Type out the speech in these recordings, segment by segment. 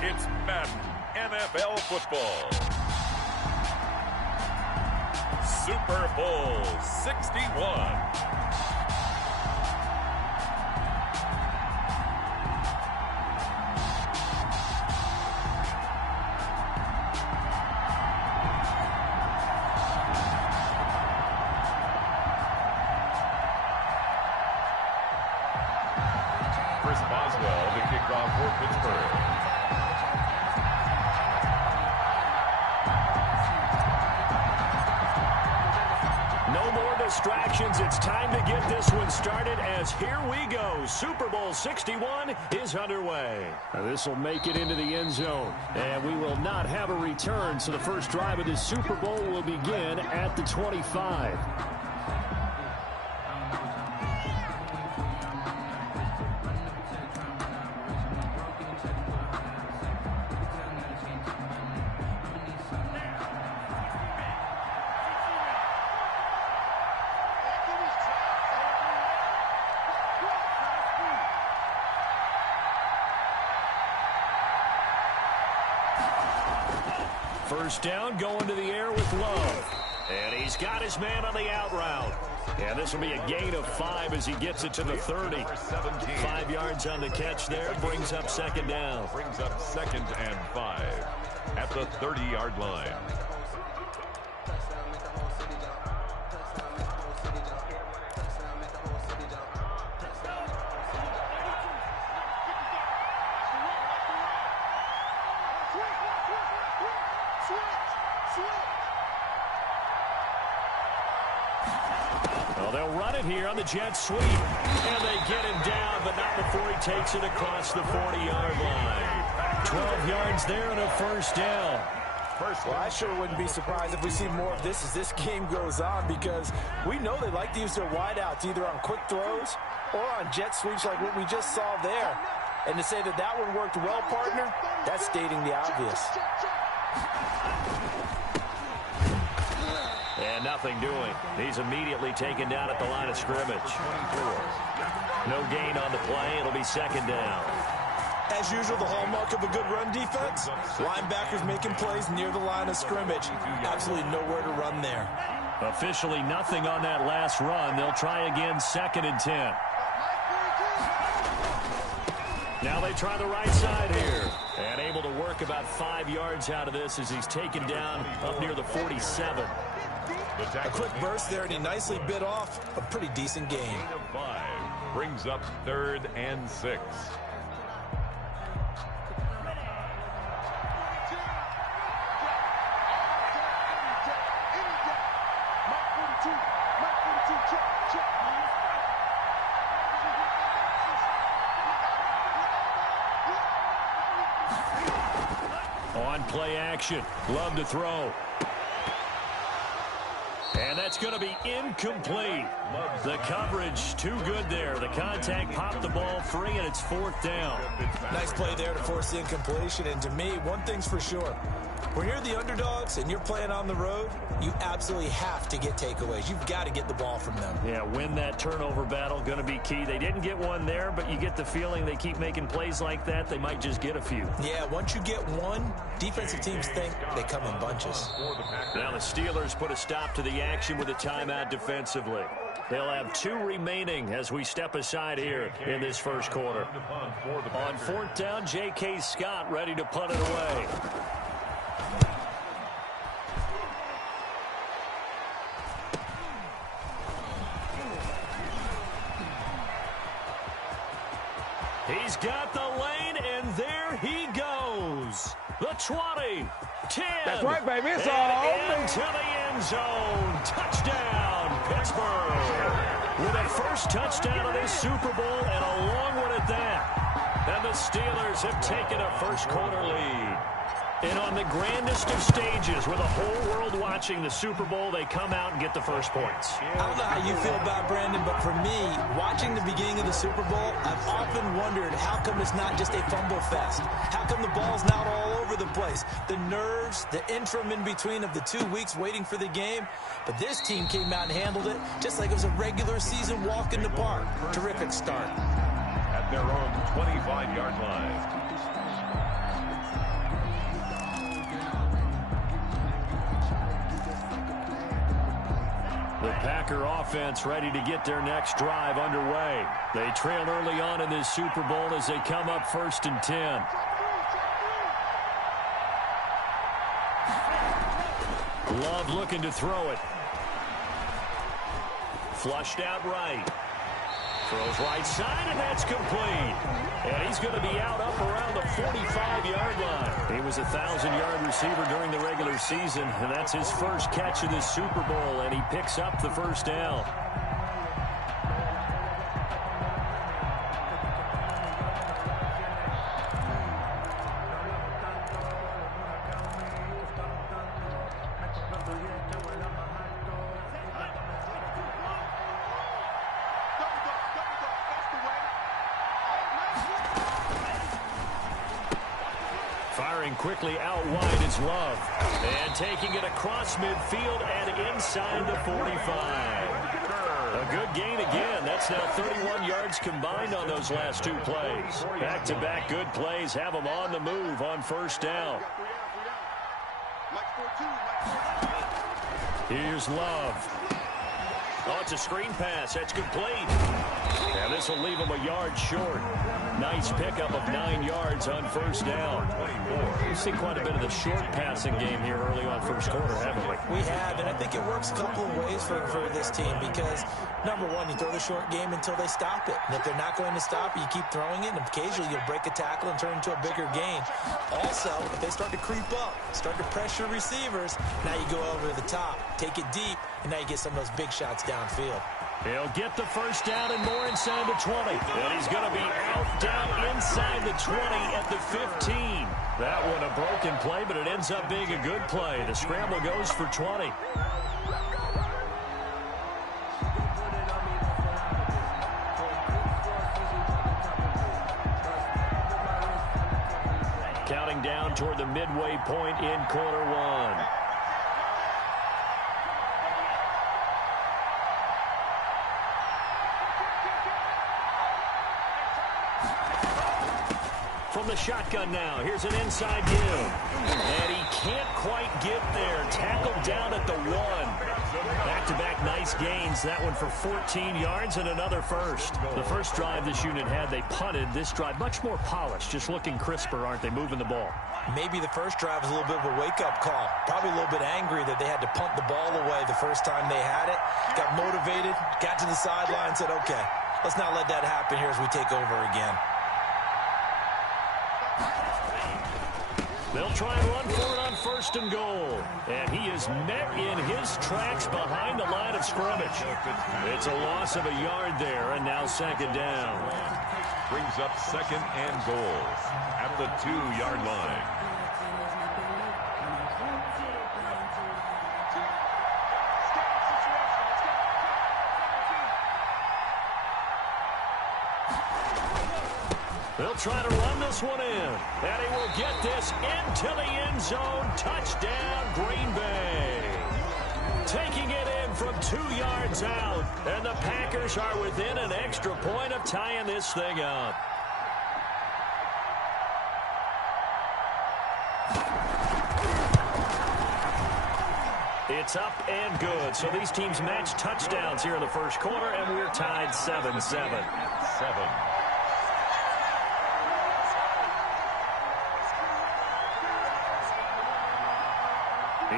It's Madden NFL football. Super Bowl 61. Distractions. It's time to get this one started as here we go. Super Bowl 61 is underway. This will make it into the end zone, and we will not have a return, so the first drive of the Super Bowl will begin at the 25. First down, going to the air with Love. And he's got his man on the out route. And this will be a gain of 5 as he gets it to the 30. 5 yards on the catch there. Brings up second down. Brings up 2nd and 5 at the 30-yard line. Well, they'll run it here on the jet sweep. And they get him down, but not before he takes it across the 40-yard line. 12 yards there and a first down. Well, I sure wouldn't be surprised if we see more of this as this game goes on, because we know they like to use their wideouts either on quick throws or on jet sweeps like what we just saw there. And to say that that one worked well, partner, that's stating the obvious. And nothing doing. He's immediately taken down at the line of scrimmage. No gain on the play. It'll be second down. As usual, the hallmark of a good run defense, linebackers making plays near the line of scrimmage. Absolutely nowhere to run there. Officially nothing on that last run. They'll try again, 2nd and 10. Now they try the right side here. And able to work about 5 yards out of this as he's taken down up near the 47. A quick burst there, and he nicely bit off a pretty decent gain. 5 brings up 3rd and 6. On play action. Love to throw. And that's going to be incomplete. The coverage too good there. The contact popped the ball free, and it's 4th down. Nice play there to force the incompletion. And to me, one thing's for sure. When you're the underdogs and you're playing on the road, you absolutely have to get takeaways. You've got to get the ball from them. Yeah, win that turnover battle, going to be key. They didn't get one there, but you get the feeling they keep making plays like that, they might just get a few. Yeah, once you get one, defensive teams think they come in bunches. Now the Steelers put a stop to the action with a timeout defensively. They'll have 2 remaining as we step aside here in this first quarter. On 4th down, J.K. Scott ready to punt it away. He's got the lane, and there he goes. The 20, 10. That's right, baby. It's and all into the end zone. Touchdown, Pittsburgh. With a first touchdown of this Super Bowl, and a long one at that. And the Steelers have taken a first quarter lead. And on the grandest of stages, with the whole world watching the Super Bowl, they come out and get the first points. I don't know how you feel about it, Brandon, but for me, watching the beginning of the Super Bowl, I've often wondered how come it's not just a fumble fest? How come the ball's not all over the place? The nerves, the interim in between of the 2 weeks waiting for the game. But this team came out and handled it just like it was a regular season walk in the park. Terrific start. At their own 25-yard line. Packer offense ready to get their next drive underway. They trailed early on in this Super Bowl as they come up 1st and 10. Love looking to throw it. Flushed out right. Throws right side, and that's complete. And he's going to be out up around the 45-yard line. He was a 1,000-yard receiver during the regular season, and that's his first catch of this Super Bowl, and he picks up the first down. Firing quickly out wide is Love. And taking it across midfield and inside the 45. A good gain again. That's now 31 yards combined on those last 2 plays. Back-to-back good plays have them on the move on 1st down. Here's Love. Oh, it's a screen pass. That's complete. And this will leave him a yard short. Nice pickup of 9 yards on 1st down. We've seen quite a bit of the short passing game here early on 1st quarter, haven't we? We have, and I think it works a couple of ways for this team because, number one, you throw the short game until they stop it. And if they're not going to stop it, you keep throwing it, and occasionally you'll break a tackle and turn into a bigger gain. Also, if they start to creep up, start to pressure receivers, now you go over the top, take it deep, and now you get some of those big shots downfield. He'll get the first down and more inside the 20. And he's going to be out down inside the 20 at the 15. That one a broken play, but it ends up being a good play. The scramble goes for 20. Counting down toward the midway point in quarter one. From the shotgun now, here's an inside give. And he can't quite get there. Tackled down at the 1. Back-to-back nice gains. That one for 14 yards and another first. The first drive this unit had, they punted. This drive, much more polished, just looking crisper, aren't they, moving the ball? Maybe the first drive was a little bit of a wake-up call. Probably a little bit angry that they had to punt the ball away the first time they had it. Got motivated, got to the sideline, said, okay, let's not let that happen here as we take over again. They'll try and run for it on 1st and goal. And he is met in his tracks behind the line of scrimmage. It's a loss of a yard there, and now 2nd down. Brings up 2nd and goal at the 2-yard line. They'll try to run this one in. And he will get this into the end zone. Touchdown, Green Bay. Taking it in from 2 yards out. And the Packers are within an extra point of tying this thing up. It's up and good. So these teams match touchdowns here in the 1st quarter, and we're tied 7-7. 7.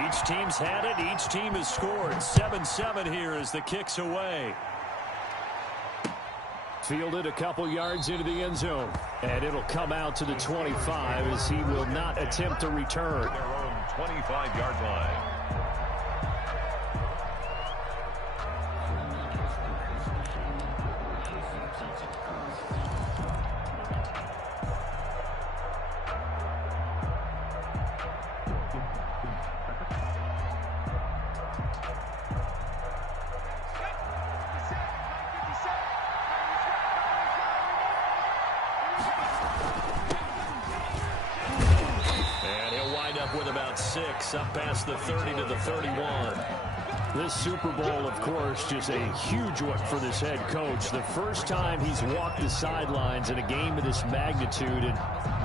Each team's had it. Each team has scored. 7-7 here as the kick's away. Fielded a couple yards into the end zone. And it'll come out to the 25 as he will not attempt to return. Their own 25-yard line. With about 6 up past the 30 to the 31. This Super Bowl, of course, just a huge one for this head coach. The first time he's walked the sidelines in a game of this magnitude. And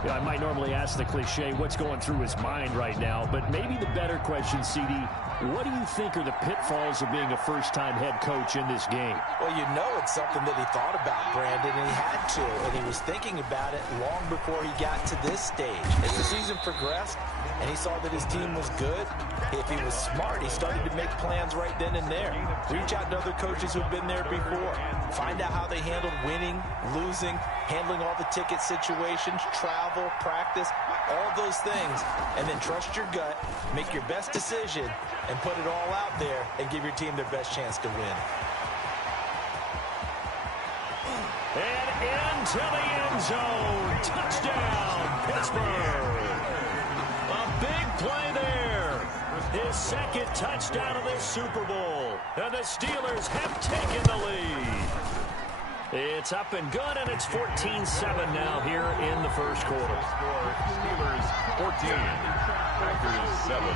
you know, I might normally ask the cliche, what's going through his mind right now? But maybe the better question, CD, what do you think are the pitfalls of being a first-time head coach in this game? Well, you know it's something that he thought about, Brandon, and he had to. And he was thinking about it long before he got to this stage. As the season progressed and he saw that his team was good, if he was smart, he started to make plans right then and there. Reach out to other coaches who've been there before. Find out how they handled winning, losing, handling all the ticket situations, travel, practice, all those things. And then trust your gut, make your best decision, and put it all out there and give your team their best chance to win. And into the end zone. Touchdown, Pittsburgh. A big play there. His second touchdown of this Super Bowl. And the Steelers have taken the lead. It's up and good, and it's 14-7 now here in the first quarter. Steelers 14, Packers 7.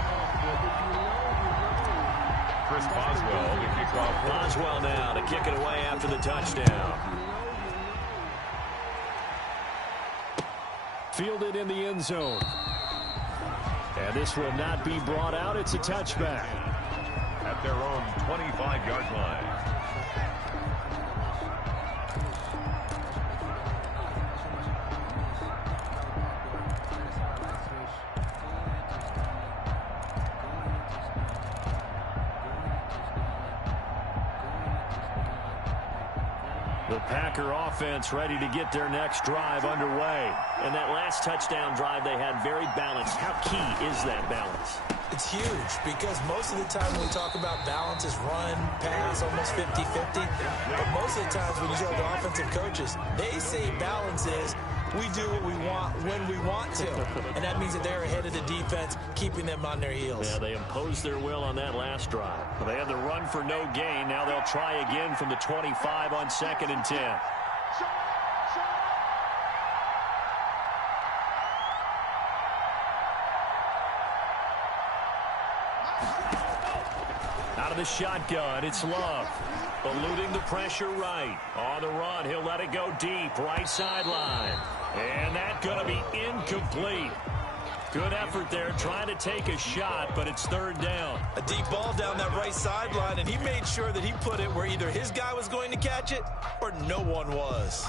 Chris Boswell to kick off. Boswell now to kick it away after the touchdown. Fielded in the end zone. And this will not be brought out. It's a touchback. At their own 25-yard line. The Packer offense ready to get their next drive underway. And that last touchdown drive they had very balanced. How key is that balance? It's huge because most of the time when we talk about balance is run, pass, almost 50-50. But most of the times when you talk to offensive coaches, they say balance is we do what we want when we want to. And that means that they're ahead of the defense, keeping them on their heels. Yeah, they imposed their will on that last drive. They had the run for no gain. Now they'll try again from the 25 on 2nd and 10. Out of the shotgun, it's Love. Eluding the pressure right. On the run, he'll let it go deep. Right sideline. And that's going to be incomplete. Good effort there, trying to take a shot, but it's third down. A deep ball down that right sideline, and he made sure that he put it where either his guy was going to catch it or no one was.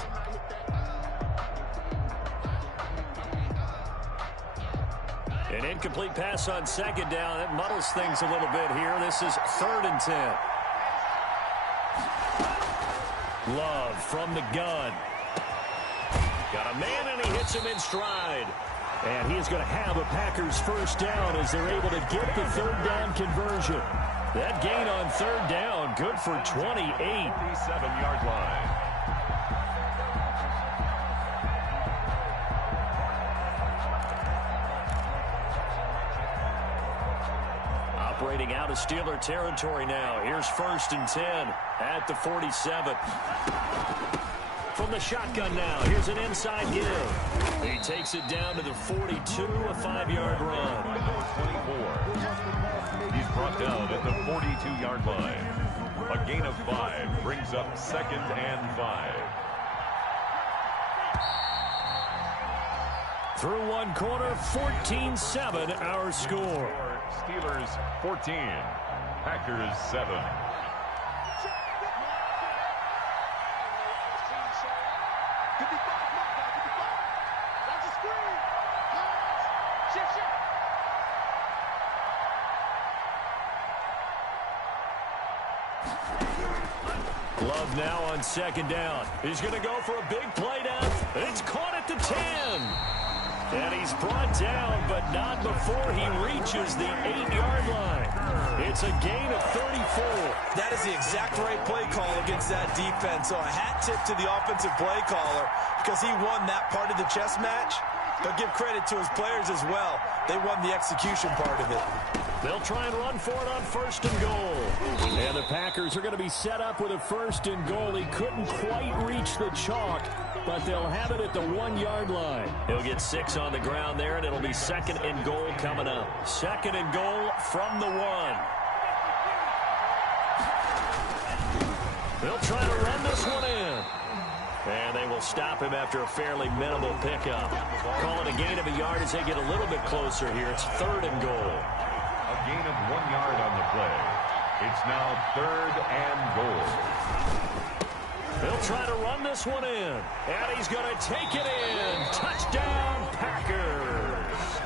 An incomplete pass on 2nd down. That muddles things a little bit here. This is 3rd and 10. Love from the gun. Got a man, and he hits him in stride. And he is going to have a Packers first down as they're able to get the 3rd down conversion. That gain on 3rd down, good for 28. 27-yard line. Operating out of Steeler territory now. Here's 1st and 10 at the 47. From the shotgun now, here's an inside give. He takes it down to the 42, a 5-yard run. 24. He's brought down at the 42-yard line. A gain of 5 brings up 2nd and 5. Through one quarter, 14-7 our score. Steelers 14, Packers 7. Love now on 2nd down. He's going to go for a big play down. It's caught at the 10. And he's brought down, but not before he reaches the 8-yard line. It's a gain of 34. That is the exact right play call against that defense. So a hat tip to the offensive play caller because he won that part of the chess match. But give credit to his players as well. They won the execution part of it. They'll try and run for it on 1st and goal. And the Packers are going to be set up with a 1st and goal. He couldn't quite reach the chalk, but they'll have it at the 1-yard line. He'll get 6 on the ground there, and it'll be 2nd and goal coming up. 2nd and goal from the 1. They'll try to run this one in. And they will stop him after a fairly minimal pickup. Call it a gain of a yard as they get a little bit closer here. It's 3rd and goal. A gain of 1 yard on the play. It's now 3rd and goal. They'll try to run this one in. And he's going to take it in. Touchdown, Packers.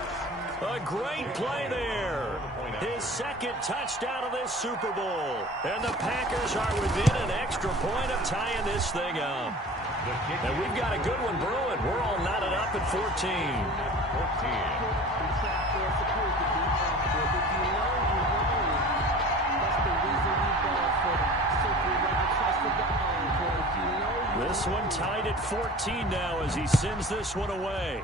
A great play there. His 2nd touchdown of this Super Bowl. And the Packers are within an extra point of tying this thing up. And we've got a good one brewing. We're all knotted up at 14. This one tied at 14 now as he sends this one away.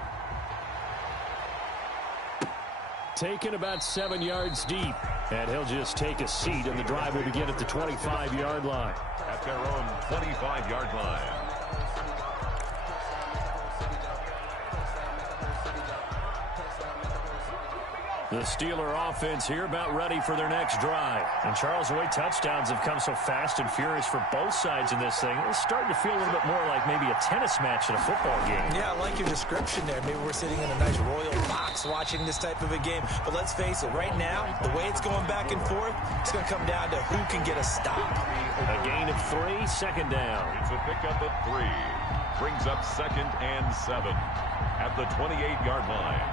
Taken about 7 yards deep. And he'll just take a seat, and the drive will begin at the 25-yard line. At their own 25-yard line. The Steeler offense here about ready for their next drive. And Charles, the way touchdowns have come so fast and furious for both sides in this thing, it's starting to feel a little bit more like maybe a tennis match in a football game. Yeah, I like your description there. Maybe we're sitting in a nice royal box watching this type of a game. But let's face it, right now, the way it's going back and forth, it's going to come down to who can get a stop. A gain of 3, 2nd down. It's a pickup of 3. Brings up 2nd and 7 at the 28-yard line.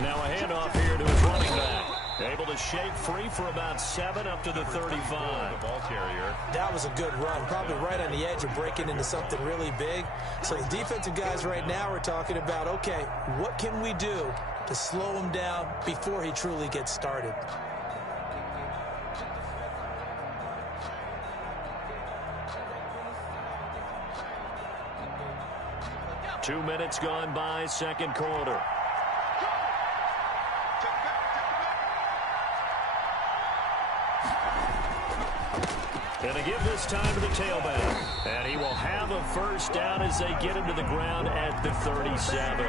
Now a handoff here to his running back. Able to shake free for about 7 up to the 35. The ball carrier. That was a good run. Probably right on the edge of breaking into something really big. So the defensive guys right now are talking about, okay, what can we do to slow him down before he truly gets started? Two minutes gone by, 2nd quarter. And a give this time to the tailback. And he will have a 1st down as they get him to the ground at the 37.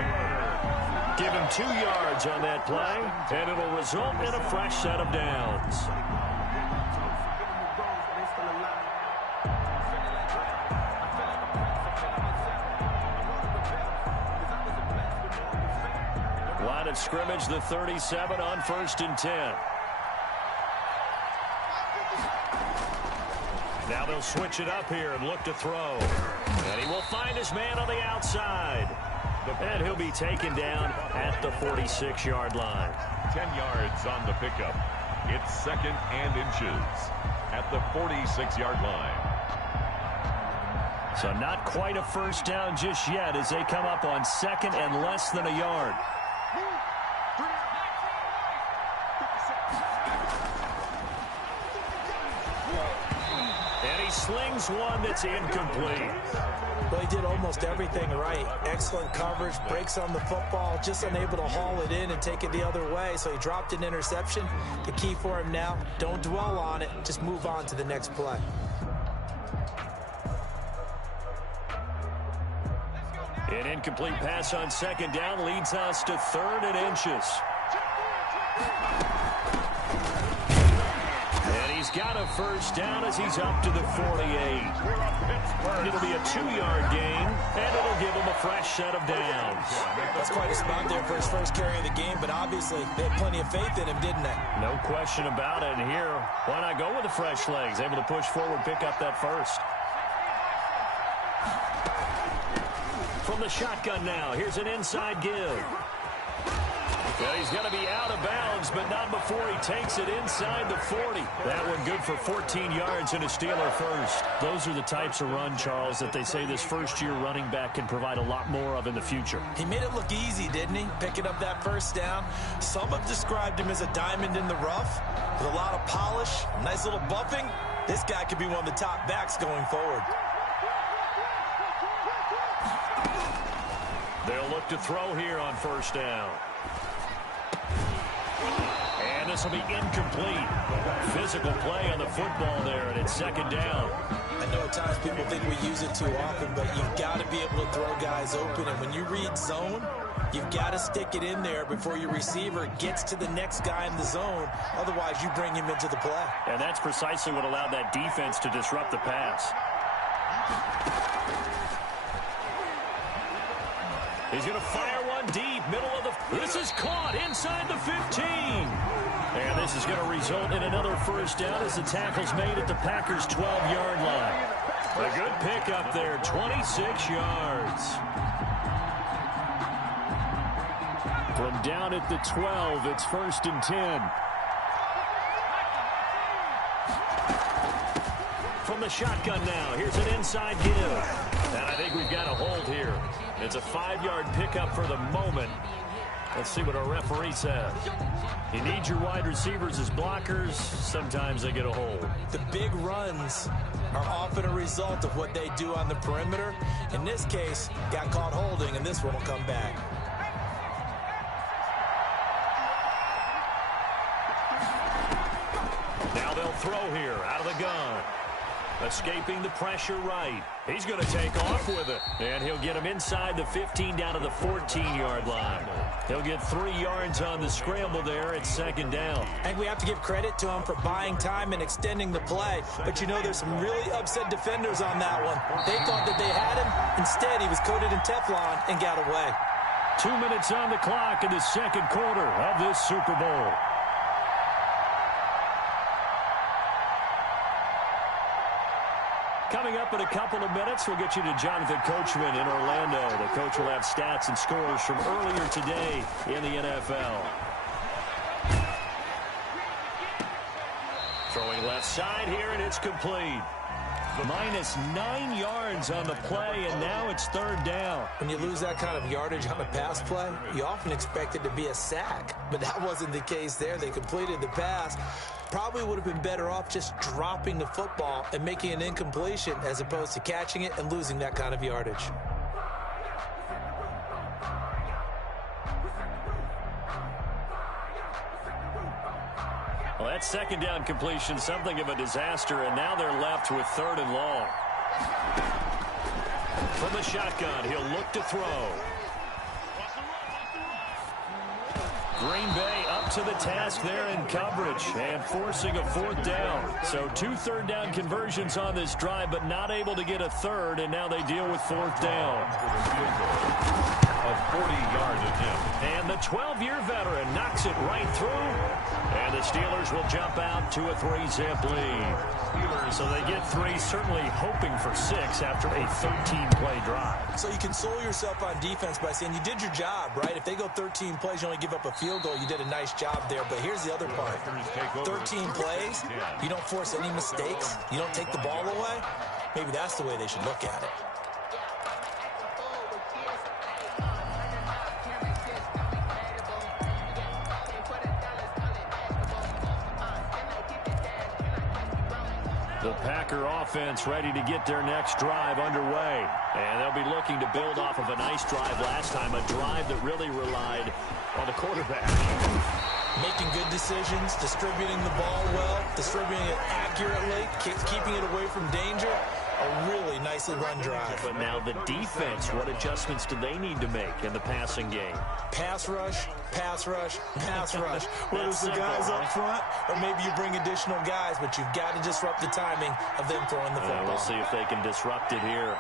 Give him 2 yards on that play, and it'll result in a fresh set of downs. Line of scrimmage, the 37 on 1st and 10. Now they'll switch it up here and look to throw. And he will find his man on the outside. And he'll be taken down at the 46-yard line. 10 yards on the pickup. It's 2nd and inches at the 46-yard line. So not quite a 1st down just yet as they come up on 2nd and less than a yard. And he slings one that's incomplete. Well, he did almost everything right. Excellent coverage, breaks on the football, just unable to haul it in and take it the other way. So he dropped an interception. The key for him now, don't dwell on it. Just move on to the next play. An incomplete pass on 2nd down leads us to 3rd and inches. And he's got a 1st down as he's up to the 48. It'll be a 2-yard gain, and it'll give him a fresh set of downs. That's quite a spot there for his first carry of the game, but obviously they had plenty of faith in him, didn't they? No question about it. And here, why not go with the fresh legs? Able to push forward, pick up that 1st. From the shotgun now, here's an inside give. Well, he's going to be out of bounds, but not before he takes it inside the 40. That one good for 14 yards and a Steeler 1st. Those are the types of run, Charles, that they say this first-year running back can provide a lot more of in the future. He made it look easy, didn't he? Picking up that 1st down. Some have described him as a diamond in the rough with a lot of polish, nice little buffing. This guy could be one of the top backs going forward. They'll look to throw here on 1st down. And this will be incomplete. Physical play on the football there, and it's 2nd down. I know at times people think we use it too often, but you've got to be able to throw guys open. And when you read zone, you've got to stick it in there before your receiver gets to the next guy in the zone. Otherwise, you bring him into the play. And that's precisely what allowed that defense to disrupt the pass. He's going to fire one deep, middle of the... This is caught inside the 15. And this is going to result in another first down as the tackle's made at the Packers' 12-yard line. A good pickup there, 26 yards. From down at the 12, it's 1st and 10. From the shotgun now, here's an inside give. And I think we've got a hold here. It's a 5-yard pickup for the moment. Let's see what our referee says. You need your wide receivers as blockers. Sometimes they get a hold. The big runs are often a result of what they do on the perimeter. In this case, got caught holding, and this one will come back. Now they'll throw here out of the gun. Escaping the pressure right. He's going to take off with it. And he'll get him inside the 15 down to the 14-yard line. He'll get 3 yards on the scramble there at 2nd down. I think we have to give credit to him for buying time and extending the play. But, you know, there's some really upset defenders on that one. They thought that they had him. Instead, he was coated in Teflon and got away. 2 minutes on the clock in the 2nd quarter of this Super Bowl. Coming up in a couple of minutes, we'll get you to Jonathan Coachman in Orlando. The coach will have stats and scores from earlier today in the NFL. Throwing left side here, and it's complete. Minus 9 yards on the play, and now it's 3rd down. When you lose that kind of yardage on a pass play, you often expect it to be a sack. But that wasn't the case there. They completed the pass. Probably would have been better off just dropping the football and making an incompletion as opposed to catching it and losing that kind of yardage. Well, that 2nd down completion, something of a disaster, and now they're left with 3rd and long. From the shotgun, he'll look to throw. Green Bay up to the task there in coverage and forcing a 4th down. So 2 3rd down conversions on this drive, but not able to get a 3rd, and now they deal with 4th down. A 40-yard attempt. And the 12-year veteran knocks it right through, and the Steelers will jump out to a 3-zip lead. So they get 3, certainly hoping for 6 after a 13-play drive. So you console yourself on defense by saying you did your job, right? If they go 13 plays, you only give up a field goal, you did a nice job there. But here's the other part. 13 plays, you don't force any mistakes, you don't take the ball away. Maybe that's the way they should look at it. The Packer offense ready to get their next drive underway. And they'll be looking to build off of a nice drive last time, a drive that really relied on the quarterback. Making good decisions, distributing the ball well, distributing it accurately, keeping it away from danger. A really nicely run drive. But now the defense, what adjustments do they need to make in the passing game? Pass rush, pass rush, pass rush. Whether it's the guys up front or maybe you bring additional guys, but you've got to disrupt the timing of them throwing the football. We'll see if they can disrupt it here.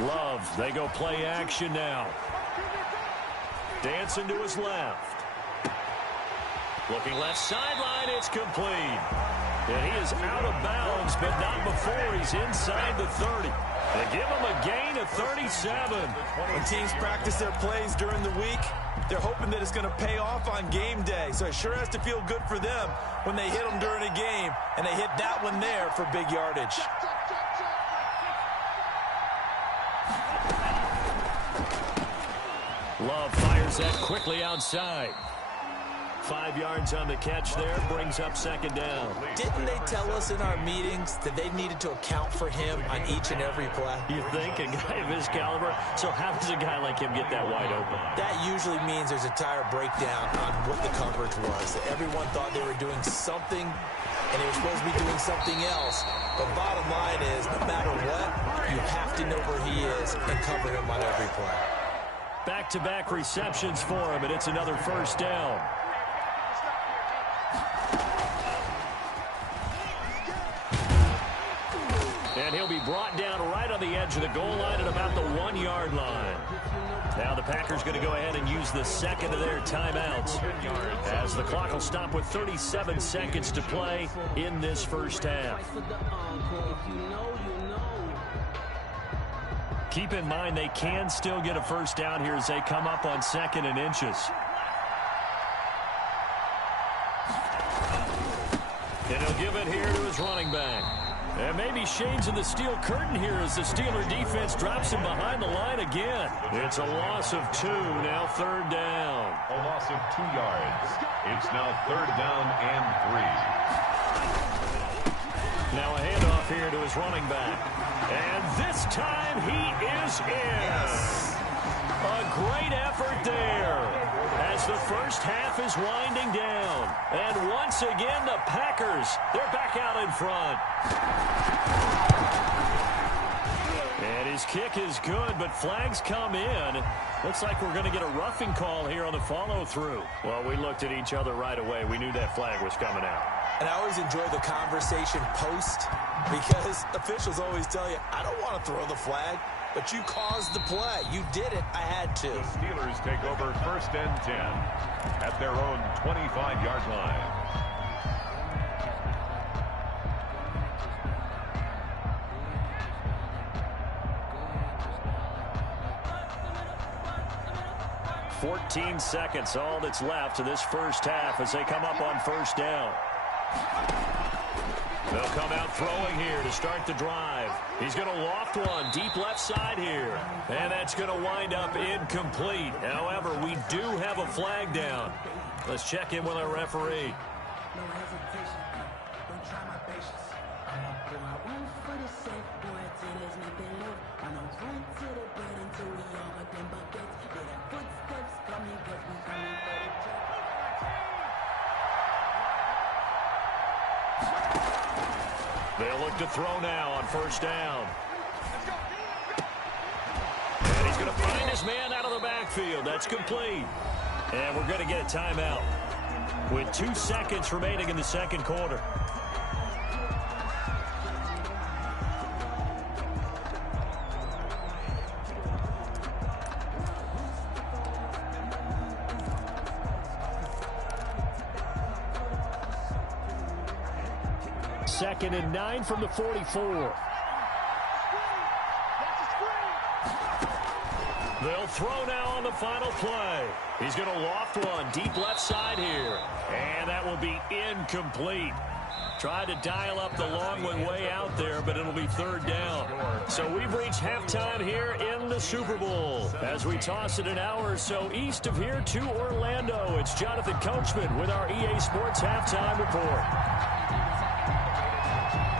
Love, they go play action now. Dancing to his left. Looking left sideline, it's complete. And he is out of bounds, but not before he's inside the 30. They give him a gain of 37. When teams practice their plays during the week, they're hoping that it's going to pay off on game day. So it sure has to feel good for them when they hit them during a game, and they hit that one there for big yardage. Love fires that quickly outside. 5 yards on the catch there, brings up second down. Didn't they tell us in our meetings that they needed to account for him on each and every play? You think, a guy of his caliber? So how does a guy like him get that wide open? That usually means there's a tire breakdown on what the coverage was. Everyone thought they were doing something, and they were supposed to be doing something else. But bottom line is, no matter what, you have to know where he is and cover him on every play. Back-to-back receptions for him, and it's another first down. And he'll be brought down right on the edge of the goal line at about the 1-yard line. Now the Packers going to go ahead and use the second of their timeouts as the clock will stop with 37 seconds to play in this first half. Keep in mind they can still get a first down here as they come up on 2nd and inches. And he'll give it here to his running back. And maybe shades in the steel curtain here as the Steeler defense drops him behind the line again. It's a loss of 2, now 3rd down. A loss of 2 yards. It's now 3rd down and 3. Now a handoff here to his running back. And this time he is in. A great effort there as the first half is winding down. And once again, the Packers, they're back out in front. And his kick is good, but flags come in. Looks like we're going to get a roughing call here on the follow-through. Well, we looked at each other right away. We knew that flag was coming out. And I always enjoy the conversation post because officials always tell you, I don't want to throw the flag, but you caused the play. You did it. I had to. The Steelers take over 1st and 10 at their own 25-yard line. $14 seconds, all that's left to this first half as they come up on 1st down. They'll come out throwing here to start the drive. He's going to loft one deep left side here. And that's going to wind up incomplete. However, we do have a flag down. Let's check in with our referee. No hesitation. Don't try my patience. I'ma put my 1 foot in safe, boy, till there's nothing left. I know run to the bed until we all got them buckets. Yeah, that footsteps coming, cause we coming for the check. They'll look to throw now on 1st down. And he's going to find his man out of the backfield. That's complete. And we're going to get a timeout with 2 seconds remaining in the 2nd quarter. Second and 9 from the 44. They'll throw now on the final play. He's going to loft one deep left side here. And that will be incomplete. Tried to dial up the long one way out there, but it'll be 3rd down. So we've reached halftime here in the Super Bowl. As we toss it an hour or so east of here to Orlando, it's Jonathan Coachman with our EA Sports Halftime Report.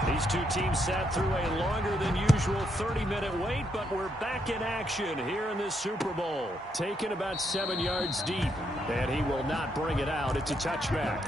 These two teams sat through a longer than usual 30-minute wait, but we're back in action here in this Super Bowl. Taken about 7 yards deep, and he will not bring it out. It's a touchback.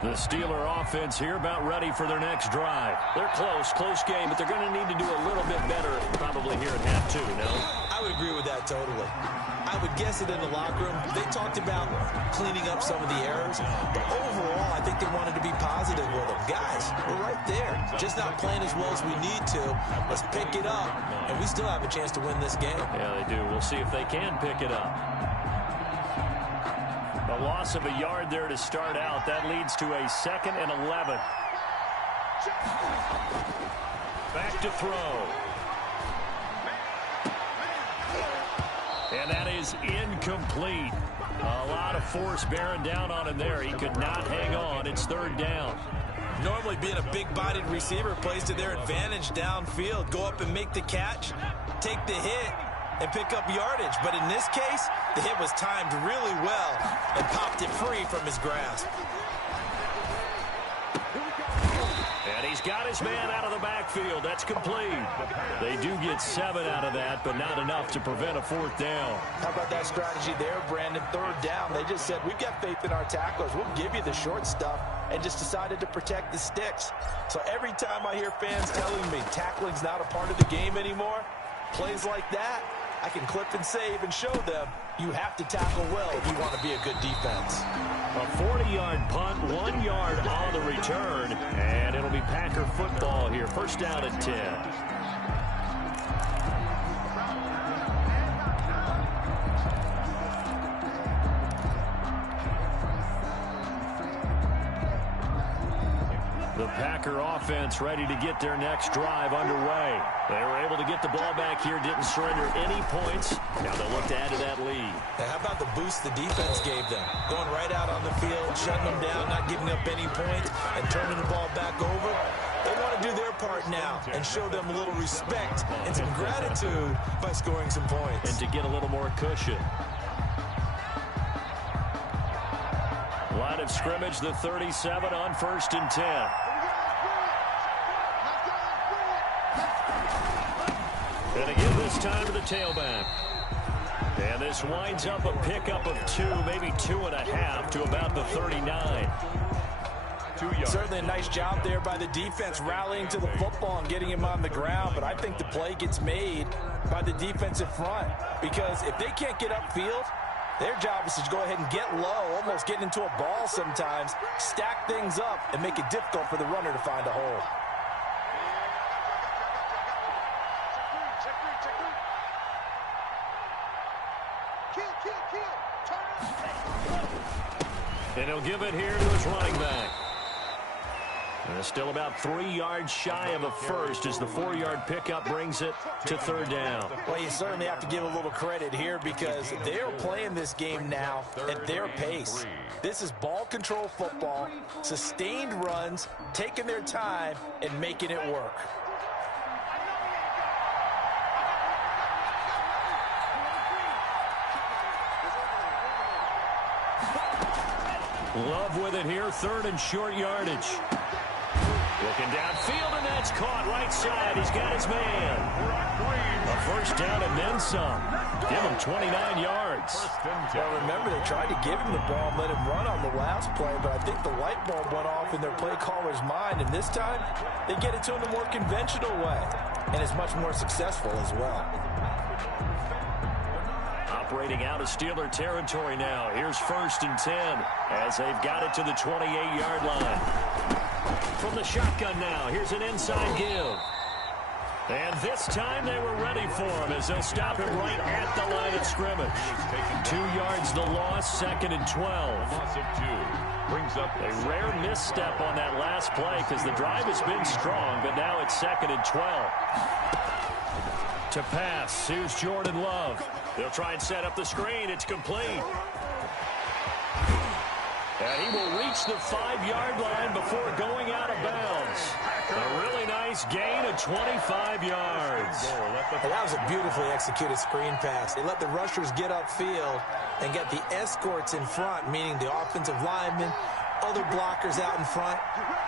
The Steeler offense here about ready for their next drive. They're close game, but they're going to need to do a little bit better probably here in half 2, no? I would agree with that totally. I would guess it in the locker room. They talked about cleaning up some of the errors, but overall, I think they wanted to be positive with them. Guys, we're right there. Just not playing as well as we need to. Let's pick it up, and we still have a chance to win this game. Yeah, they do. We'll see if they can pick it up. A loss of a yard there to start out. That leads to a 2nd and 11. Back to throw. And that is incomplete. A lot of force bearing down on him there. He could not hang on. it's third down. Normally being a big-bodied receiver plays to their advantage downfield. Go up and make the catch, take the hit, and pick up yardage. But in this case, the hit was timed really well and popped it free from his grasp. And he's got his man out of the backfield. That's complete. They do get 7 out of that, but not enough to prevent a fourth down. How about that strategy there, Brandon? Third down. They just said, we've got faith in our tacklers. We'll give you the short stuff, and just decided to protect the sticks. So every time I hear fans telling me tackling's not a part of the game anymore, plays like that, I can clip and save and show them you have to tackle well if you want to be a good defense. A 40-yard punt, 1 yard on the return, and it'll be Packer football here. First down at 10. The Packer offense ready to get their next drive underway. They were able to get the ball back here, didn't surrender any points. Now they'll look to add to that lead. Now, how about the boost the defense gave them? Going right out on the field, shutting them down, not giving up any points, and turning the ball back over. They want to do their part now and show them a little respect and some gratitude by scoring some points. And to get a little more cushion. Line of scrimmage, the 37 on 1st and 10. And again this time to the tailback. And this winds up a pickup of 2, maybe 2.5 to about the 39. 2 yards. Certainly a nice job there by the defense rallying to the football and getting him on the ground. But I think the play gets made by the defensive front. Because if they can't get upfield, their job is to go ahead and get low, almost get into a ball sometimes, stack things up, and make it difficult for the runner to find a hole. And he'll give it here to his running back. And it's still about 3 yards shy of a first as the 4-yard pickup brings it to third down. Well, you certainly have to give a little credit here because they're playing this game now at their pace. This is ball control football, sustained runs, taking their time, and making it work. Love with it here, 3rd and short yardage. Looking downfield, and that's caught right side. He's got his man. A first down and then some. Give him 29 yards. Well, remember, they tried to give him the ball and let him run on the last play, but I think the light bulb went off in their play caller's mind, and this time they get it to him the more conventional way, and it's much more successful as well. Operating out of Steeler territory now. Here's 1st and 10 as they've got it to the 28-yard line. From the shotgun now, here's an inside give. And this time they were ready for him as they'll stop him right at the line of scrimmage. 2 yards the loss, 2nd and 12. Loss of 2 brings up A rare misstep on that last play because the drive has been strong, but now it's 2nd and 12. To pass, here's Jordan Love. They'll try and set up the screen. It's complete. And he will reach the 5-yard line before going out of bounds. A really nice gain of 25 yards. And that was a beautifully executed screen pass. They let the rushers get upfield and get the escorts in front, meaning the offensive linemen, other blockers out in front,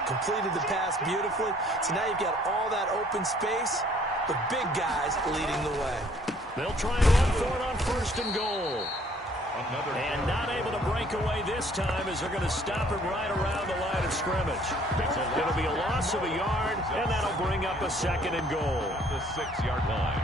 completed the pass beautifully. So now you've got all that open space, the big guys leading the way. They'll try and run for it on 1st and goal. And not able to break away this time as they're going to stop him right around the line of scrimmage. It's going to be a loss of a yard, and that'll bring up a 2nd and goal. the 6-yard line.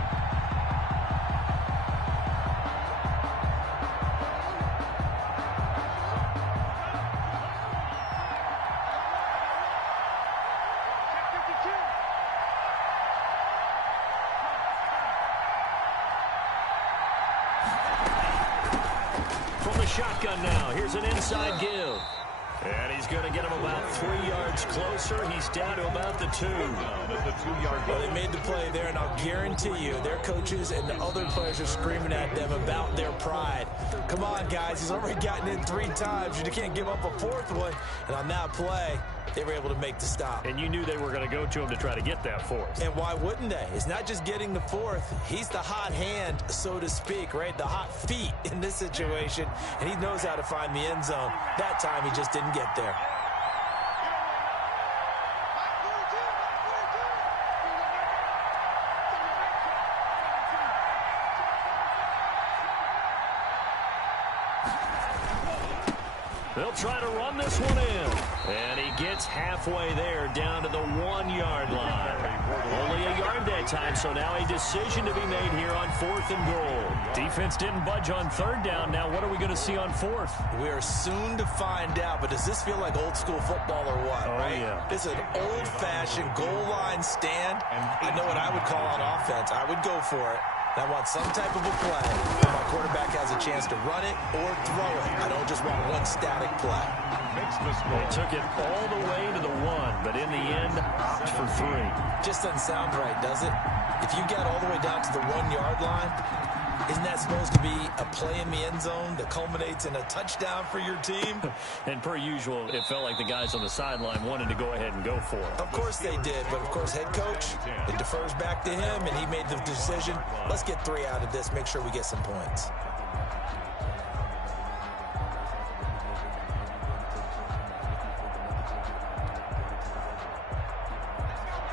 From the shotgun now, here's an inside give. And he's going to get him about 3 yards closer. He's down to about the 2. At the 2-yard Well, they made the play there, and I'll guarantee you their coaches and the other players are screaming at them about their pride. Come on, guys. He's already gotten in 3 times. You can't give up a 4th one. And on that play, they were able to make the stop. And you knew they were going to go to him to try to get that 4th. And why wouldn't they? It's not just getting the 4th. He's the hot hand, so to speak, right? The hot feet in this situation. And he knows how to find the end zone. That time, he just didn't get there. They'll try to run this one in. And he gets halfway there, down to the 1-yard line. Only a yard that time, so now a decision to be made here on 4th and goal. Defense didn't budge on 3rd down. Now what are we going to see on 4th? We are soon to find out, but does this feel like old school football or what, right? Yeah. This is an old-fashioned goal line stand. I know what I would call on offense. I would go for it. I want some type of a play where my quarterback has a chance to run it or throw it. I don't just want one static play. They took it all the way to the 1, but in the end, opted for 3. Just doesn't sound right, does it? If you got all the way down to the 1-yard line, isn't that supposed to be a play in the end zone that culminates in a touchdown for your team? And per usual, it felt like the guys on the sideline wanted to go ahead and go for it. Of course they did, but of course head coach, it defers back to him, and he made the decision. Let's get 3 out of this, make sure we get some points.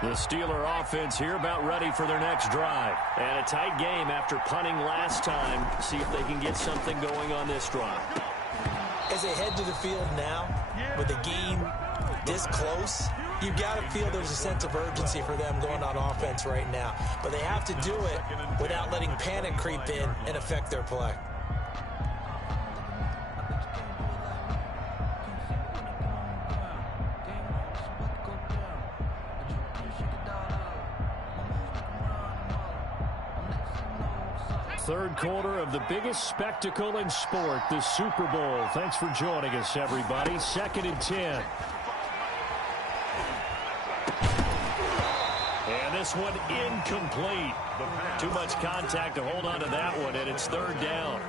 The Steeler offense here about ready for their next drive. And a tight game after punting last time. See if they can get something going on this drive. As they head to the field now, with the game this close, you've got to feel there's a sense of urgency for them going on offense right now. But they have to do it without letting panic creep in and affect their play. Third quarter of the biggest spectacle in sport, the Super Bowl. Thanks for joining us, everybody. 2nd and 10. And this one incomplete. Too much contact to hold on to that one, and it's 3rd down.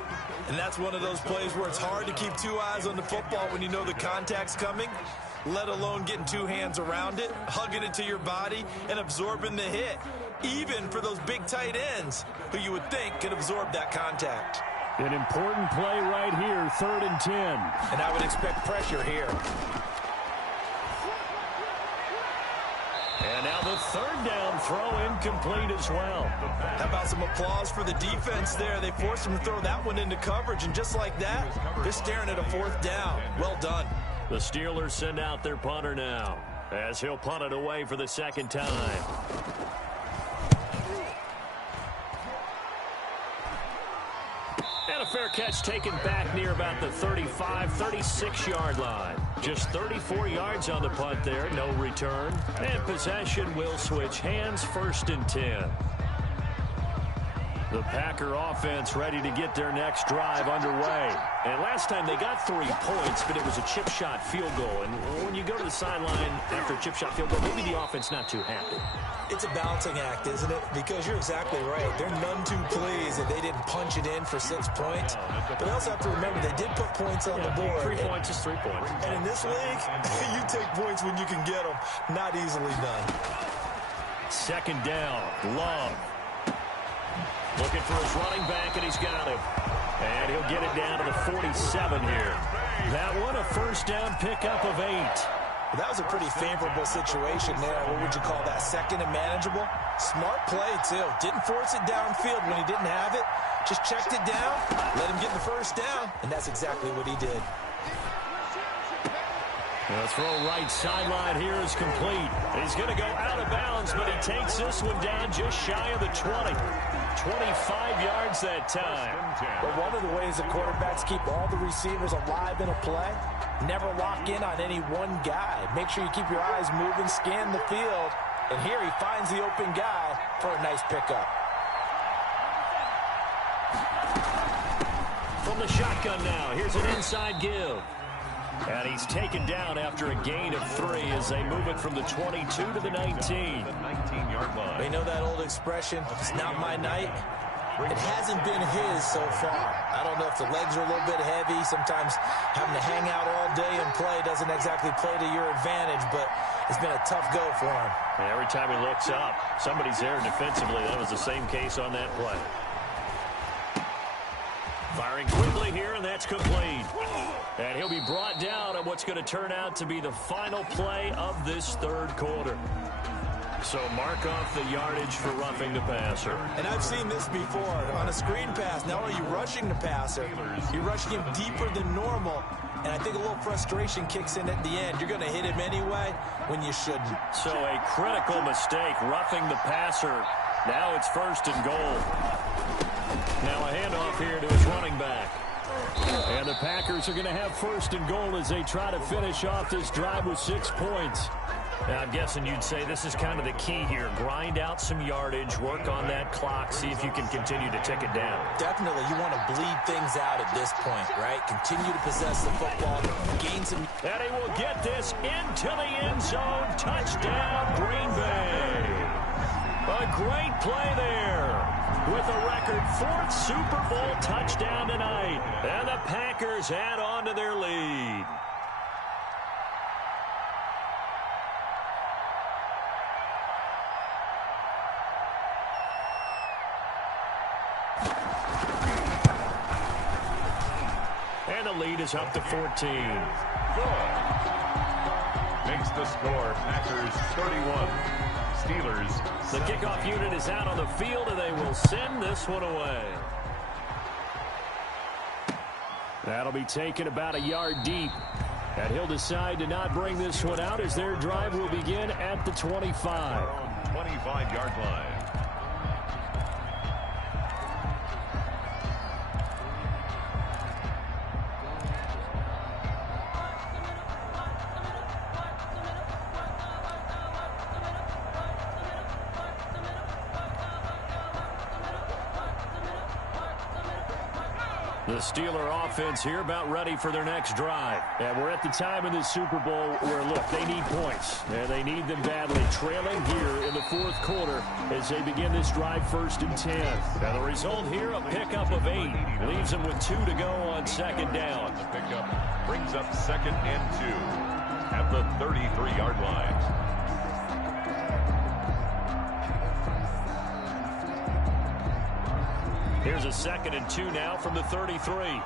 And that's one of those plays where it's hard to keep 2 eyes on the football when you know the contact's coming, let alone getting 2 hands around it, hugging it to your body, and absorbing the hit. Even for those big tight ends who you would think could absorb that contact. An important play right here, 3rd and 10. And I would expect pressure here. And now the 3rd down throw incomplete as well. How about some applause for the defense there? They forced him to throw that one into coverage, and just like that, they're staring at a 4th down. Well done. The Steelers send out their punter now, as he'll punt it away for the 2nd time. And a fair catch taken back near about the 35, 36-yard line. Just 34 yards on the punt there, no return. And possession will switch hands, 1st and 10. The Packer offense ready to get their next drive underway. And last time they got 3 points, but it was a chip shot field goal. And when you go to the sideline after a chip shot field goal, maybe the offense not too happy. It's a balancing act, isn't it? Because you're exactly right. They're none too pleased that they didn't punch it in for 6 points. But they also have to remember they did put points on the board. 3 points is 3 points. And in this league, you take points when you can get them. Not easily done. 2nd down, Love. Looking for his running back, and he's got him. And he'll get it down to the 47 here. That one, a 1st down pickup of 8. That was a pretty favorable situation there. What would you call that? 2nd and manageable? Smart play, too. Didn't force it downfield when he didn't have it. Just checked it down, let him get the 1st down, and that's exactly what he did. The throw right sideline here is complete. He's going to go out of bounds, but he takes this one down just shy of the 20. 25 yards that time. But one of the ways the quarterbacks keep all the receivers alive in a play, never lock in on any one guy. Make sure you keep your eyes moving, scan the field, and here he finds the open guy for a nice pickup. From the shotgun now, here's an inside give. And he's taken down after a gain of 3 as they move it from the 22 to the 19. The 19-yard line. They know that old expression, it's not my night. It hasn't been his so far. I don't know if the legs are a little bit heavy. Sometimes having to hang out all day and play doesn't exactly play to your advantage, but it's been a tough go for him. And every time he looks up, somebody's there defensively. That was the same case on that play. Firing quickly here, and that's complete. And he'll be brought down on what's going to turn out to be the final play of this third quarter. So mark off the yardage for roughing the passer. And I've seen this before. On a screen pass, not only are you rushing the passer, you're rushing him deeper than normal. And I think a little frustration kicks in at the end. You're going to hit him anyway when you shouldn't. So a critical mistake, roughing the passer. Now it's 1st and goal. Now a handoff here to his running back. And the Packers are going to have 1st and goal as they try to finish off this drive with 6 points. Now, I'm guessing you'd say this is kind of the key here. Grind out some yardage, work on that clock, see if you can continue to tick it down. Definitely. You want to bleed things out at this point, right? Continue to possess the football, gain some... And he will get this into the end zone. Touchdown, Green Bay. A great play there with a record 4th Super Bowl touchdown tonight. And the Packers add on to their lead. And the lead is up to 14. Makes the score Packers 31. Steelers. The kickoff unit is out on the field, and they will send this one away. That'll be taken about a yard deep. And he'll decide to not bring this one out as their drive will begin at the 25. 25-yard line. The Steeler offense here about ready for their next drive. And we're at the time in the Super Bowl where, look, they need points. And they need them badly. Trailing here in the 4th quarter as they begin this drive 1st and 10. And the result here, a pickup of 8. Leaves them with 2 to go on 2nd down. The pickup brings up 2nd and 2 at the 33-yard line. Here's a 2nd and 2 now from the 33.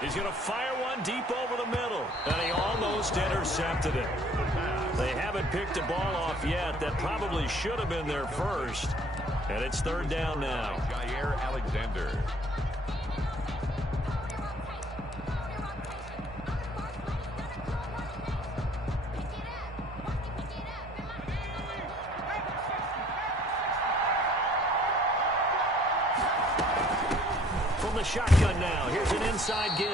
He's going to fire one deep over the middle, and he almost intercepted it. They haven't picked a ball off yet. That probably should have been their first, and it's 3rd down now. YR8 Alexander. Shotgun now. Here's an inside give.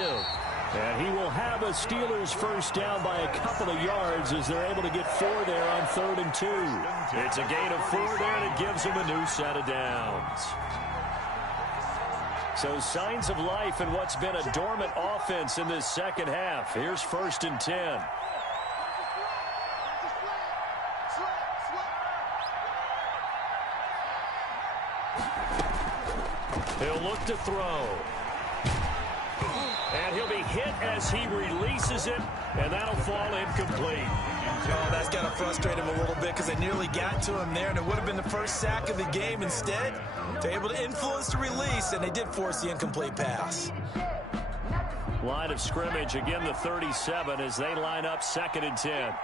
And he will have a Steelers 1st down by a couple of yards as they're able to get 4 there on 3rd and 2. It's a gain of 4 there, and it gives them a new set of downs. So signs of life in what's been a dormant offense in this 2nd half. Here's 1st and 10. He'll look to throw. And he'll be hit as he releases it, and that'll fall incomplete. Oh, that's got to frustrate him a little bit because they nearly got to him there, and it would have been the first sack of the game. Instead, they're able to influence the release, and they did force the incomplete pass. Line of scrimmage, again the 37 as they line up 2nd and 10.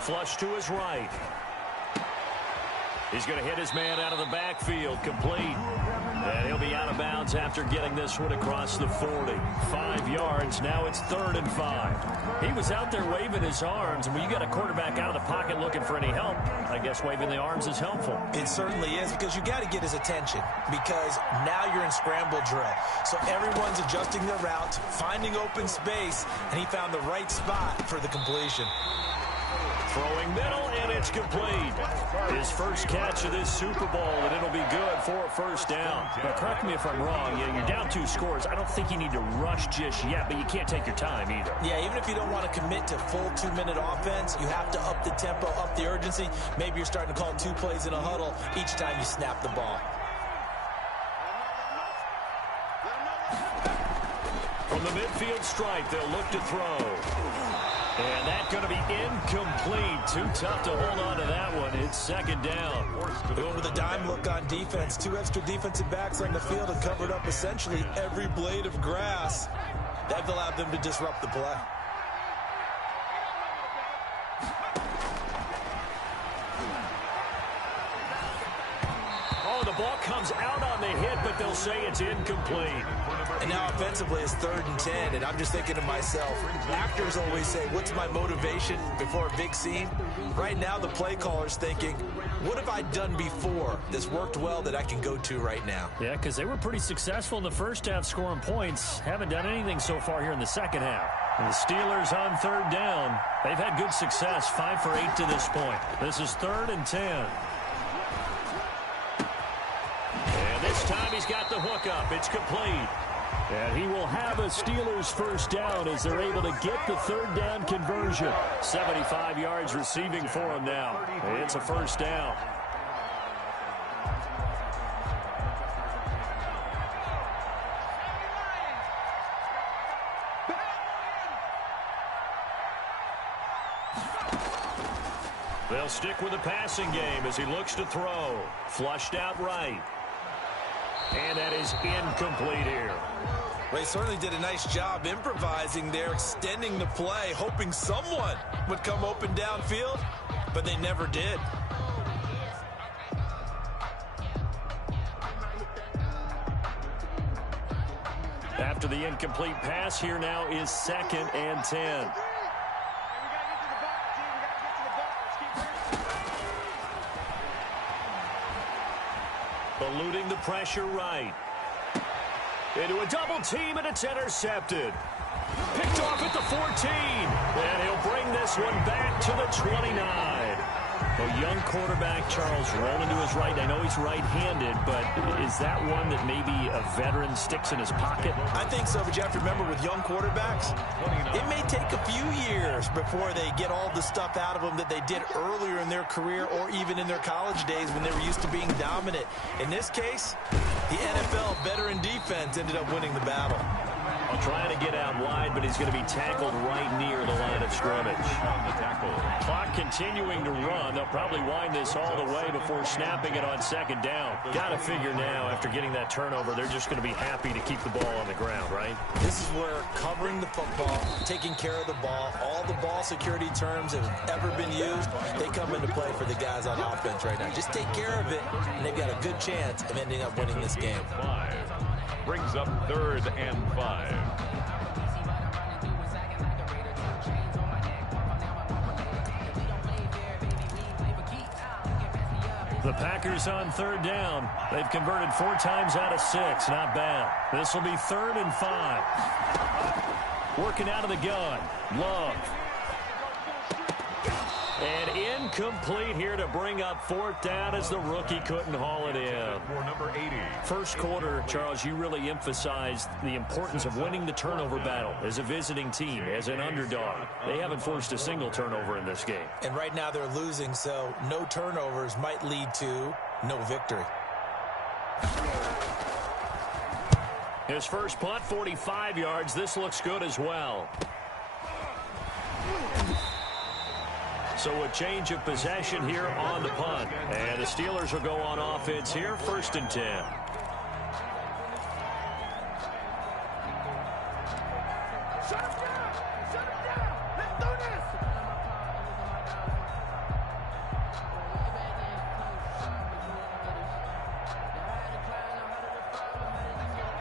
Flush to his right. He's going to hit his man out of the backfield, complete. And he'll be out of bounds after getting this one across the 40. 5 yards, now it's 3rd and 5. He was out there waving his arms, and when you got a quarterback out of the pocket looking for any help, I guess waving the arms is helpful. It certainly is, because you got to get his attention, because now you're in scramble drill. So everyone's adjusting their route, finding open space, and he found the right spot for the completion. Throwing middle, and it's complete. His first catch of this Super Bowl, and it'll be good for a first down. Now, correct me if I'm wrong. You're down 2 scores. I don't think you need to rush just yet, but you can't take your time either. Yeah, even if you don't want to commit to full 2-minute offense, you have to up the tempo, up the urgency. Maybe you're starting to call 2 plays in a huddle each time you snap the ball. From the midfield stripe, they'll look to throw. And that's going to be incomplete. Too tough to hold on to that one. It's second down. Going with a dime look on defense. 2 extra defensive backs on the field and covered up essentially every blade of grass. That allowed them to disrupt the play. Oh, the ball comes out on the hit, but they'll say it's incomplete. And now offensively it's 3rd and 10, and I'm just thinking to myself, actors always say, what's my motivation before a big scene? Right now the play caller's thinking, what have I done before that's worked well that I can go to right now? Yeah, because they were pretty successful in the first half scoring points. Haven't done anything so far here in the second half. And the Steelers on 3rd down. They've had good success, 5 for 8 to this point. This is 3rd and 10. And this time he's got the hook up. It's complete. And he will have a Steelers first down as they're able to get the 3rd down conversion. 75 yards receiving for him now. It's a first down. They'll stick with the passing game as he looks to throw. Flushed out right. And that is incomplete here. Well, he certainly did a nice job improvising there, extending the play, hoping someone would come open downfield, but they never did. After the incomplete pass, here now is 2nd and 10. Eluding the pressure right. Into a double team, and it's intercepted. Picked off at the 14. And he'll bring this one back to the 29. A young quarterback, Charles, rolling to his right. I know he's right-handed, but is that one that maybe a veteran sticks in his pocket? I think so, but you have to remember with young quarterbacks, it may take a few years before they get all the stuff out of them that they did earlier in their career or even in their college days when they were used to being dominant. In this case, the NFL veteran defense ended up winning the battle. I'll try to get out wide, but he's going to be tackled right near the line of scrimmage. Clock continuing to run. They'll probably wind this all the way before snapping it on 2nd down. Got to figure now, after getting that turnover, they're just going to be happy to keep the ball on the ground, right? This is where covering the football, taking care of the ball, all the ball security terms that have ever been used, they come into play for the guys on offense right now. Just take care of it, and they've got a good chance of ending up winning this game. Brings up 3rd and 5. The Packers on 3rd down. They've converted 4 times out of 6. Not bad. This will be 3rd and 5. Working out of the gun. Love. And incomplete here to bring up 4th down as the rookie couldn't haul it in. For number 80. First quarter, Charles, you really emphasized the importance of winning the turnover battle as a visiting team, as an underdog. They haven't forced a single turnover in this game. And right now they're losing, so no turnovers might lead to no victory. His first punt, 45 yards. This looks good as well. So a change of possession here on the punt. And the Steelers will go on offense here, 1st and 10. Shut him down! Shut him down! Let's do this!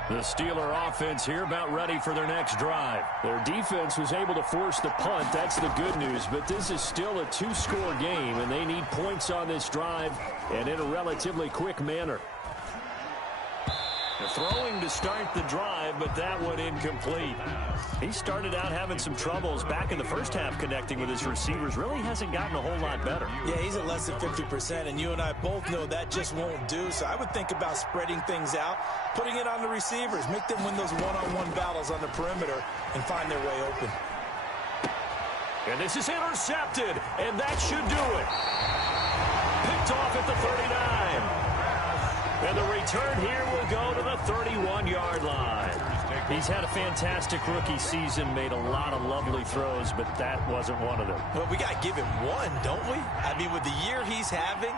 The Steeler offense here about ready for their next drive. Their defense was able to force the punt. That's the good news. But this is still a 2-score game, and they need points on this drive and in a relatively quick manner. Throwing to start the drive, but that one incomplete. He started out having some troubles back in the first half connecting with his receivers. Really hasn't gotten a whole lot better. Yeah, he's at less than 50%, and you and I both know that just won't do. So I would think about spreading things out, putting it on the receivers, make them win those one-on-one battles on the perimeter, and find their way open. And this is intercepted, and that should do it. Picked off at the 39. And the return here will go to the 31-yard line. He's had a fantastic rookie season, made a lot of lovely throws, but that wasn't one of them. Well, we got to give him one, don't we? I mean, with the year he's having,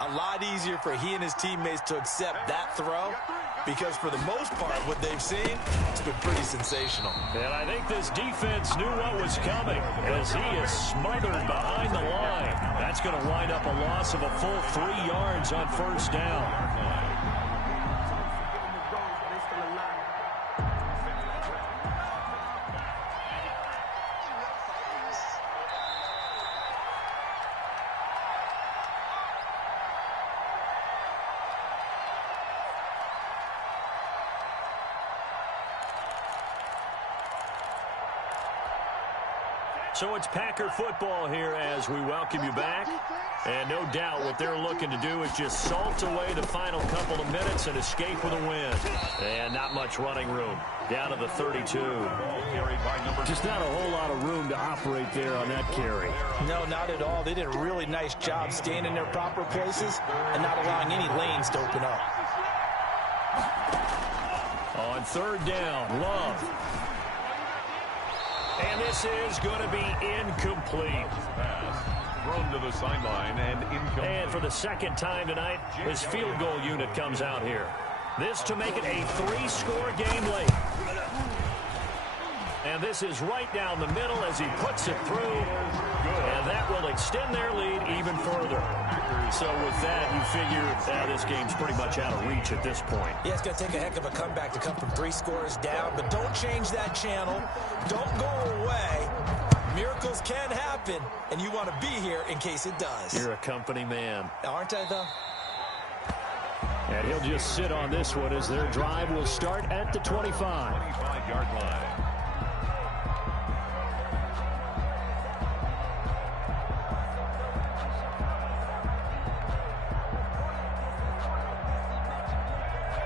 a lot easier for he and his teammates to accept that throw, because for the most part, what they've seen, it's been pretty sensational. And I think this defense knew what was coming as he is smothered behind the line. That's going to wind up a loss of a full 3 yards on first down. So it's Packer football here as we welcome you back. And no doubt what they're looking to do is just salt away the final couple of minutes and escape with a win. And not much running room. Down to the 32. Just not a whole lot of room to operate there on that carry. No, not at all. They did a really nice job staying in their proper places and not allowing any lanes to open up. On third down, Love. And this is going to be incomplete. Pass thrown to the sideline and incomplete. And for the second time tonight, his field goal unit comes out here. This to make it a 3-score game late. And this is right down the middle as he puts it through. And that will extend their lead even further. So with that, you figure this game's pretty much out of reach at this point. Yeah, it's going to take a heck of a comeback to come from 3 scores down. But don't change that channel. Don't go away. Miracles can happen, and you want to be here in case it does. You're a company man. Aren't I, though? And he'll just sit on this one as their drive will start at the 25. 25-yard line.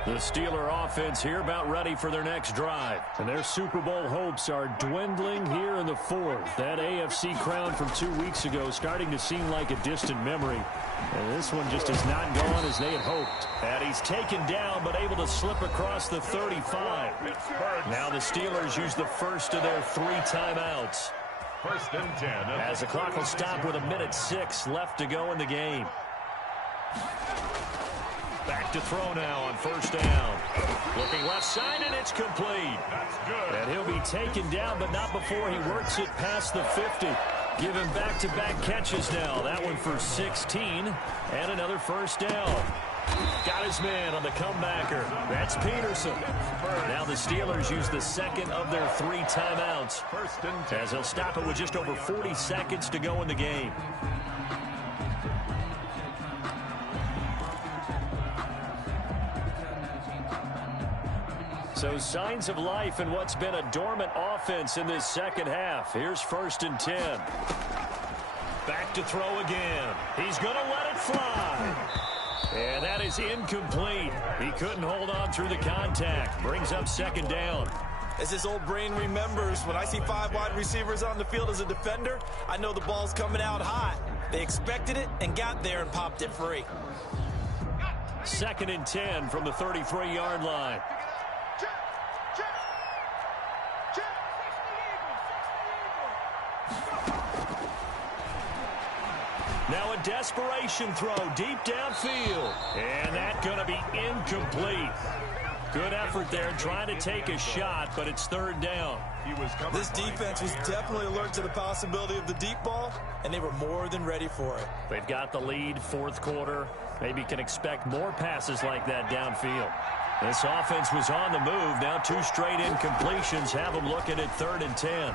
The Steeler offense here about ready for their next drive. And their Super Bowl hopes are dwindling here in the fourth. That AFC crown from 2 weeks ago starting to seem like a distant memory. And this one just has not gone as they had hoped. And he's taken down but able to slip across the 35. Now the Steelers use the first of their 3 timeouts. First and 10. As the clock will stop with 1:06 left to go in the game. Back to throw now on first down. Looking left side, and it's complete. That's good. And he'll be taken down, but not before he works it past the 50. Giving back-to-back catches now. That one for 16, and another first down. Got his man on the comebacker. That's Peterson. Now the Steelers use the second of their 3 timeouts. First and 10. As they'll stop it with just over 40 seconds to go in the game. So signs of life in what's been a dormant offense in this second half. Here's first and 10. Back to throw again. He's going to let it fly. And that is incomplete. He couldn't hold on through the contact. Brings up second down. As this old brain remembers, when I see 5 wide receivers on the field as a defender, I know the ball's coming out hot. They expected it and got there and popped it free. Second and 10 from the 33-yard line. Now a desperation throw deep downfield. And that's going to be incomplete. Good effort there trying to take a shot, but it's third down. This defense was definitely alert to the possibility of the deep ball, and they were more than ready for it. They've got the lead, fourth quarter. Maybe can expect more passes like that downfield. This offense was on the move. Now 2 straight incompletions have them looking at third and 10.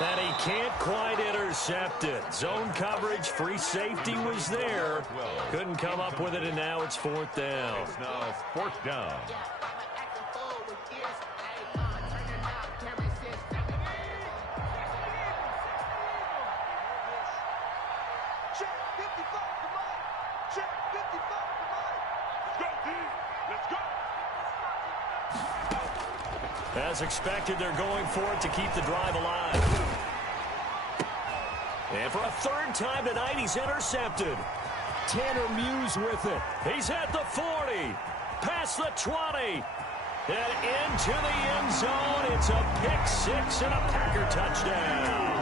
And he can't quite intercept it. Zone coverage, free safety was there. Couldn't come up with it, and now it's 4th down. It's now 4th down. As expected, they're going for it to keep the drive alive. And for a 3rd time tonight, he's intercepted. Tanner Muse with it. He's at the 40, past the 20, and into the end zone. It's a pick-6 and a Packer touchdown.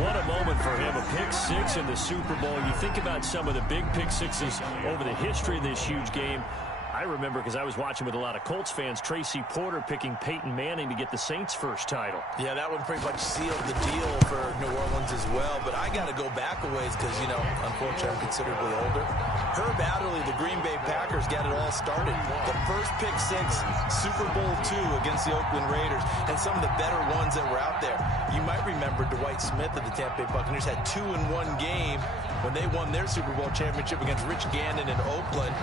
What a moment for him, a pick-6 in the Super Bowl. You think about some of the big pick-6s over the history of this huge game. I remember, because I was watching with a lot of Colts fans, Tracy Porter picking Peyton Manning to get the Saints' first title. Yeah, that one pretty much sealed the deal for New Orleans as well. But I got to go back a ways because, you know, unfortunately I'm considerably older. Herb Adderley, the Green Bay Packers, got it all started. The first pick-6, Super Bowl II against the Oakland Raiders, and some of the better ones that were out there. You might remember Dwight Smith of the Tampa Bay Buccaneers had 2 in one game when they won their Super Bowl championship against Rich Gannon in Oakland.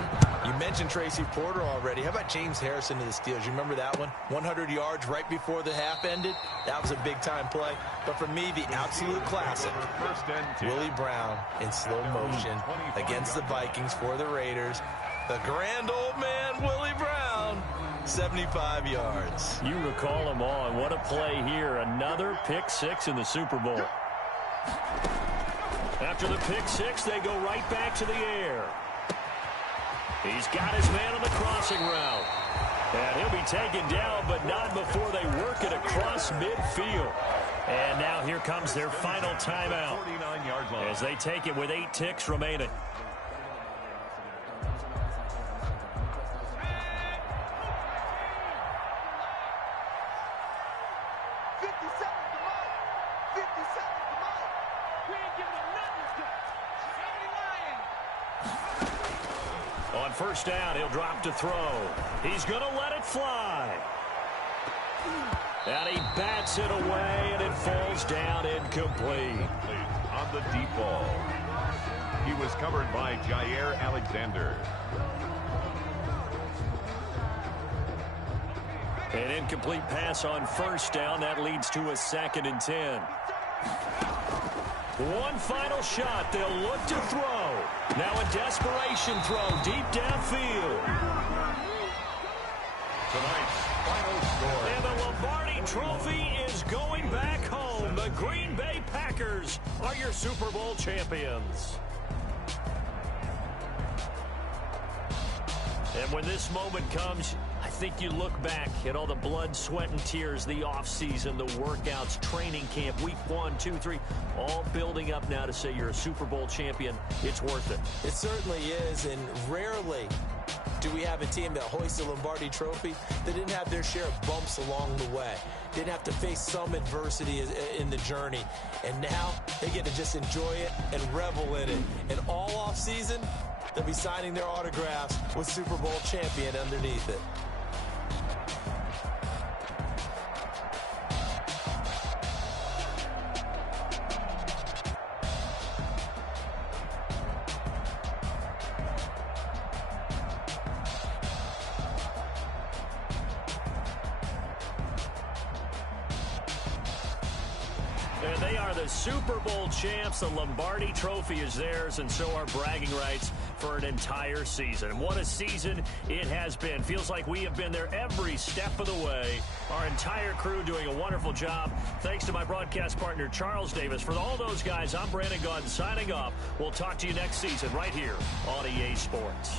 You mentioned Tracy Porter already. How about James Harrison to the Steelers? You remember that one? 100 yards right before the half ended. That was a big-time play. But for me, the absolute classic, Willie Brown in slow motion against the Vikings for the Raiders. The grand old man, Willie Brown, 75 yards. You recall them all, and what a play here. Another pick-6 in the Super Bowl. After the pick-6, they go right back to the air. He's got his man on the crossing route. And he'll be taken down, but not before they work it across midfield. And now here comes their final timeout 49-yard line. as they take it with 8 ticks remaining. On first down, he'll drop to throw. He's going to let it fly. And he bats it away, and it falls down incomplete. On the deep ball. He was covered by Jair Alexander. An incomplete pass on first down. That leads to a 2nd and 10. One final shot. They'll look to throw. Now a desperation throw deep downfield. Tonight's final score. And the Lombardi Trophy is going back home. The Green Bay Packers are your Super Bowl champions. And when this moment comes, I think you look back at all the blood, sweat, and tears, the offseason, the workouts, training camp, week 1, 2, 3, all building up now to say you're a Super Bowl champion. It's worth it. It certainly is, and rarely do we have a team that hoists the Lombardi Trophy that didn't have their share of bumps along the way, didn't have to face some adversity in the journey, and now they get to just enjoy it and revel in it. And all offseason, they'll be signing their autographs with Super Bowl champion underneath it. And they are the Super Bowl champs. The Lombardi Trophy is theirs, and so are bragging rights for an entire season. And what a season it has been. Feels like we have been there every step of the way. Our entire crew doing a wonderful job. Thanks to my broadcast partner, Charles Davis. For all those guys, I'm Brandon Gaudin signing off. We'll talk to you next season right here on EA Sports.